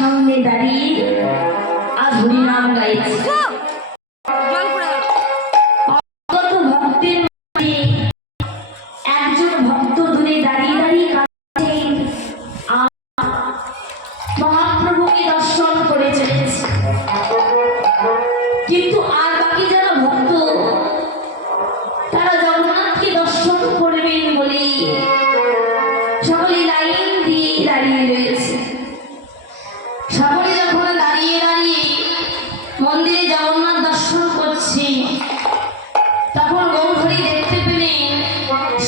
সামনে দাঁড়িয়ে আজ হরিনাম গাইছে। কত ভক্তের মাঝে একজন ভক্ত দূরে দাঁড়িয়ে দাঁড়িয়ে কাঁদছেন, মহাপ্রভুকে দর্শন করে চলেছে। কিন্তু আর বাকি যারা ভক্ত তারা জগন্নাথকে দর্শন করবেন বলে সকলে লাইন দিয়ে দাঁড়িয়ে রয়েছে। সকলে যখন দাঁড়িয়ে দাঁড়িয়ে মন্দিরে জগন্নাথ দর্শন করছে, তখন গৌরহরি দেখতে পেলেন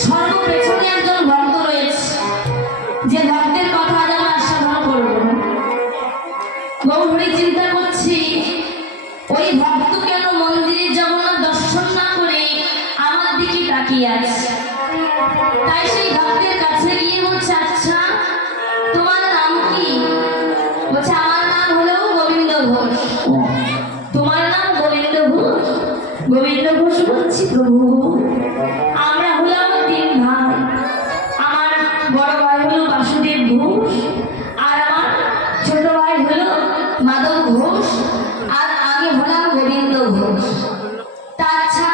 সর্বপেছনে একজন ভক্ত রয়েছে, যে ভক্তের কথা আজ আমরা আস্বাদন করব। গৌরহরি চিন্তা করছে, ওই ভক্ত কেন মন্দিরে জগন্নাথ দর্শন না করে আমার দিকে তাকিয়ে আছে। তাই সেই ভক্তের কাছে গিয়ে বলছে, আচ্ছা তোমার নাম কি? বলছে, আমার নাম হলো গোবিন্দ ঘোষ। তোমার নাম গোবিন্দ ঘোষ? গোবিন্দ ঘোষ বলছি, প্রভু আমরা হলাম 3 ভাই। আমার বড় ভাই হলো বাসুদেব ঘোষ, আর আমার ছোট ভাই হলো মাধব ঘোষ, আর আমি হলাম গোবিন্দ ঘোষ। তা আচ্ছা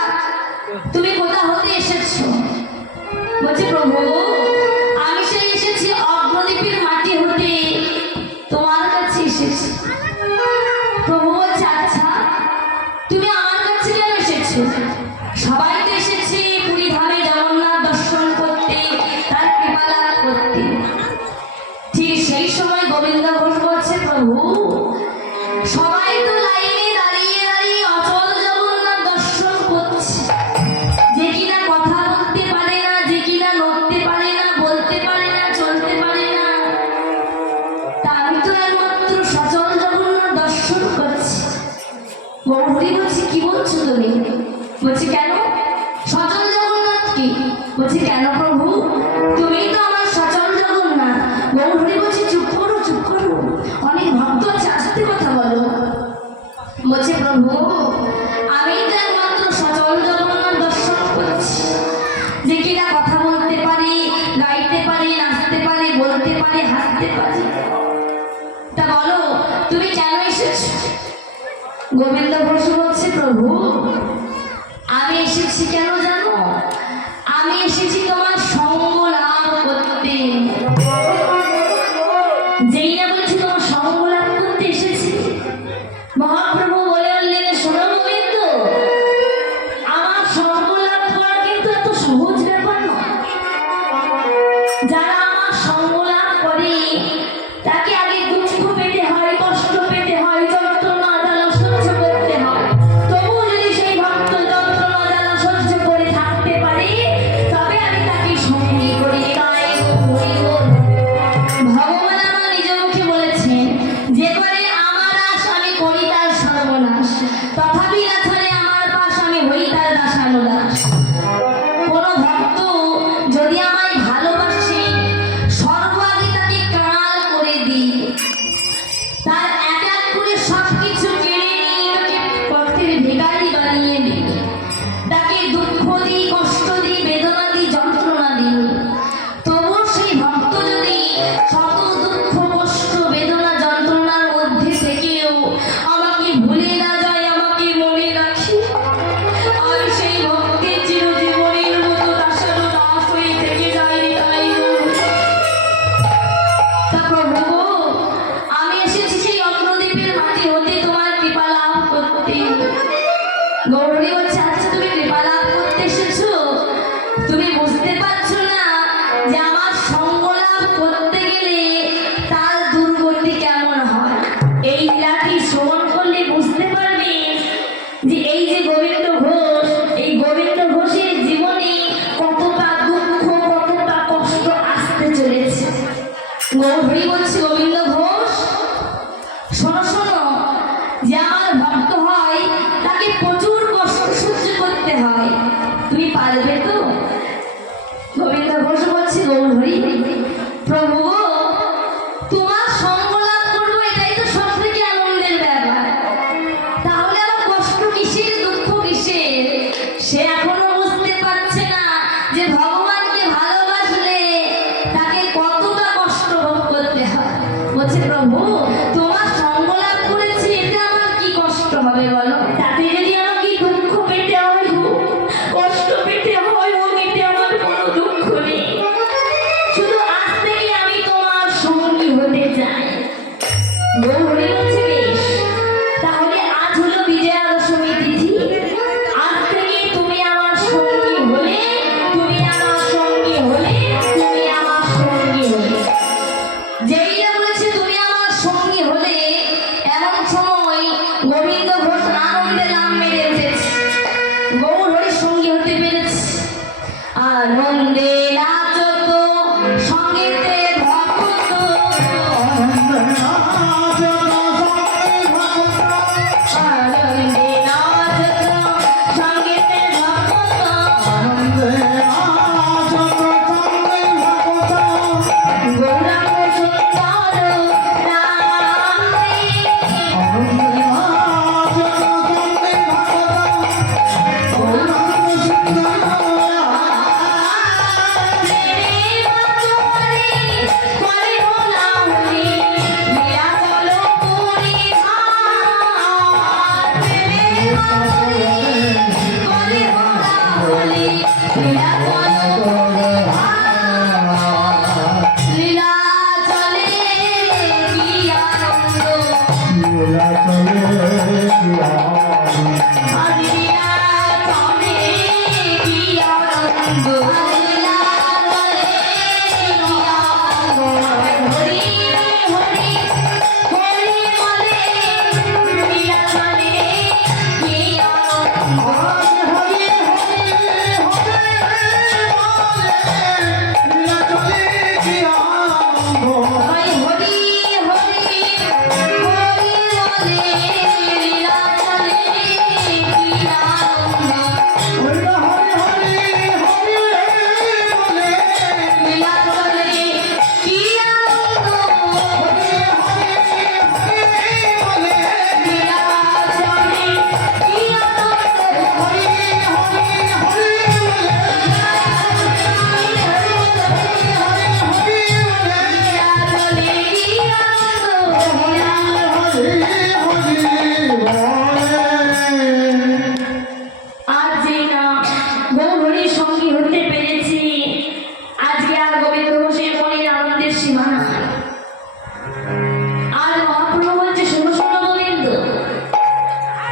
তুমি কোথা হতে এসেছো? বলছে, প্রভু আমি সেই এসেছি অগ্রদ্বীপের মাটি হতে, তোমার কাছে এসেছি। প্রভু বলছে, আচ্ছা তুমি আমার কাছে কেন এসেছো? সবাই তো এসেছে পুরী ধামে জগন্নাথ দর্শন করতে, তার কৃপা লাভ করতে। ঠিক সেই সময় গোবিন্দ ঘোষ বলছে, প্রভু সবাই তো লাইনে দাঁড়িয়ে দাঁড়িয়ে অচল জগন্নাথ দর্শন করছে, যে কিনা কথা বলতে পারে না, যে কিনা নড়তে পারে না, বলতে পারে না, চলতে পারে না। তা আমি তো একমাত্র সচল জগন্নাথ দর্শন করছি। গৌরহরি বলছে, কি বলছো তুমি? বলছে, কেন সচল জগন্নাথ কি? বলছে, কেন প্রভু তুমি তো আমার সচল জগন্নাথ। গৌরহরি বলছে, চুপ করো চুপ করো, অনেক ভক্ত আছে, আস্তে কথা বলো। বলছে, প্রভু আমি তো একমাত্র সচল জগন্নাথ দর্শন করছি, যে কিনা কথা বলতে পারে, গাইতে পারে, নাচতে পারে, বলতে পারে, হাসতে পারে। তা বলো তুমি কেন এসেছো? গোবিন্দ ঘোষ বলছে, প্রভু আমি এসেছি কেন জানো? আমি এসেছি তোমার সঙ্গ লাভ করতে। যেই না বলছি তোমার সঙ্গ লাভ করতে এসেছি, মহাপ্রভু বলে বললেন, শোনো গোবিন্দ, আমার সঙ্গ লাভ করা কিন্তু এত সহজ ব্যাপার নয়। যারা আমার সঙ্গ লাভ করে তাকে আগে দুঃখ পেতে হয়, কষ্ট পেতে হয়, যন্ত্রণা জ্বালা সহ্য করতে হয়। তবুও যদি সেই ভক্ত যন্ত্রণা জ্বালা সহ্য করে থাকতে পারে, তবে আমি তাকে সঙ্গী করি। তাই ভগবান আমার নিজ মুখে বলেছেন, যে করে আমার আশ আমি করি তার সর্বনাশ। প্রভু তোমার সঙ্গ লাভ করেছি, এতে আমার কি কষ্ট হবে বলো? তাতে যদি আমাকে দুঃখ পেতে হয় হোক, কষ্ট পেতে হয় হোক, এতে আমার কোনো দুঃখ নেই। শুধু আজ থেকে আমি তোমার সঙ্গী হতে চাই। গৌরী বলছে বেশ, তাহলে আজ হলো বিজয়া দশমী তিথি, আজ থেকে তুমি আমার সঙ্গী হলে, তুমি আমার সঙ্গী হলে, তুমি আমার সঙ্গী হলে। যেই না বলেছে তুমি আমার সঙ্গী হলে, এমন সময় গোবিন্দ ঘোষ আনন্দে লাম মেরে উঠেছে, গৌর হরির সঙ্গী হতে পেরেছে। আনন্দে নাচত সঙ্গীতে ভক্ত, আনন্দে নাচত সঙ্গীতে ভক্ত, গৌরাঙ্গ সুন্দর নাম রে। লীলা চলে কি আনন্দ, লীলা চলে কি আনন্দ, লীলা চলে কি আনন্দ। হরি হরি হরি বলে লীলা চলে কি আনন্দ, হরি হরি হরি হরি হরি বলে লীলা চলে কি আনন্দ, লীলা চলে কি আনন্দ, লীলা চলে কি আজ যে না গৌরীর সঙ্গী হতে পেরেছি, আজকে আর গোবিন্দ ঘোষের মনের আনন্দের সীমা নাই। আর মহাপ্রভু বলছে শোনো শোনো গোবিন্দ,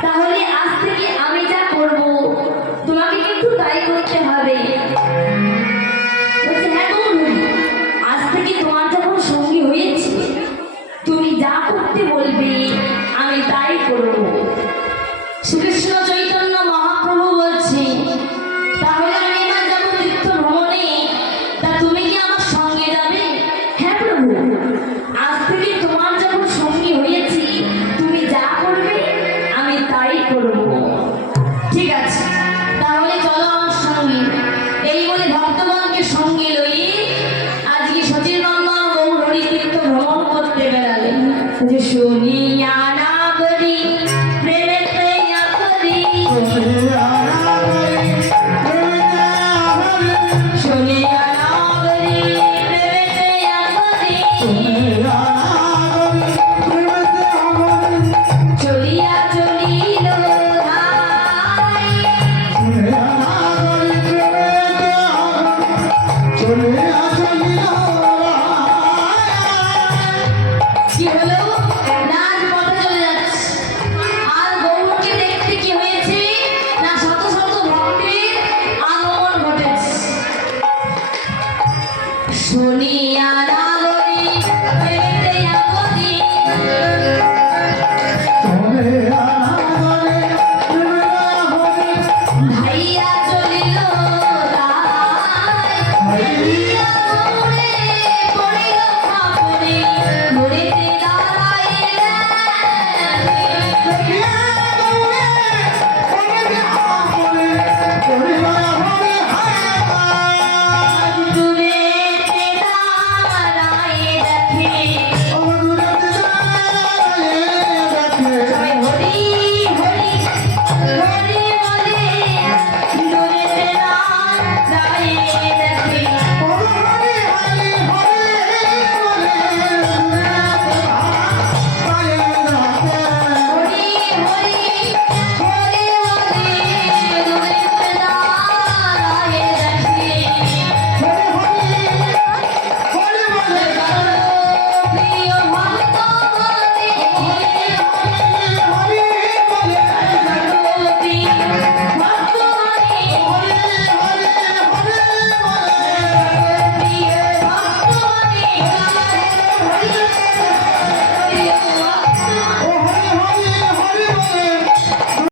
তাহলে আজ থেকে আমি যা করব তোমাকে কিন্তু তাই করতে হবে। বলছে হ্যাঁ গৌরী, আজ থেকে তোমার যখন সঙ্গী হয়েছি, তুমি যা করতে বলবে আমি তাই করব। শ্রীকৃষ্ণ চৈতন্য মহাপ্রভু বলছে তাহলে আমি এবার যাবো তীর্থ ভ্রমণে, তা তুমি কি আমার সঙ্গে যাবে? হ্যাঁ প্রভু, আজ থেকে তোমার যখন সঙ্গী হয়েছি, তুমি যা করবে আমি তাই করব। ঠিক আছে, তাহলে চলো আমার সঙ্গে। এই বলে ভক্তগণকে সঙ্গে লইয়ে আজকে সচির নন্দন গৌর হরি তীর্থ ভ্রমণ করতে বেড়ালেন। যে শুনি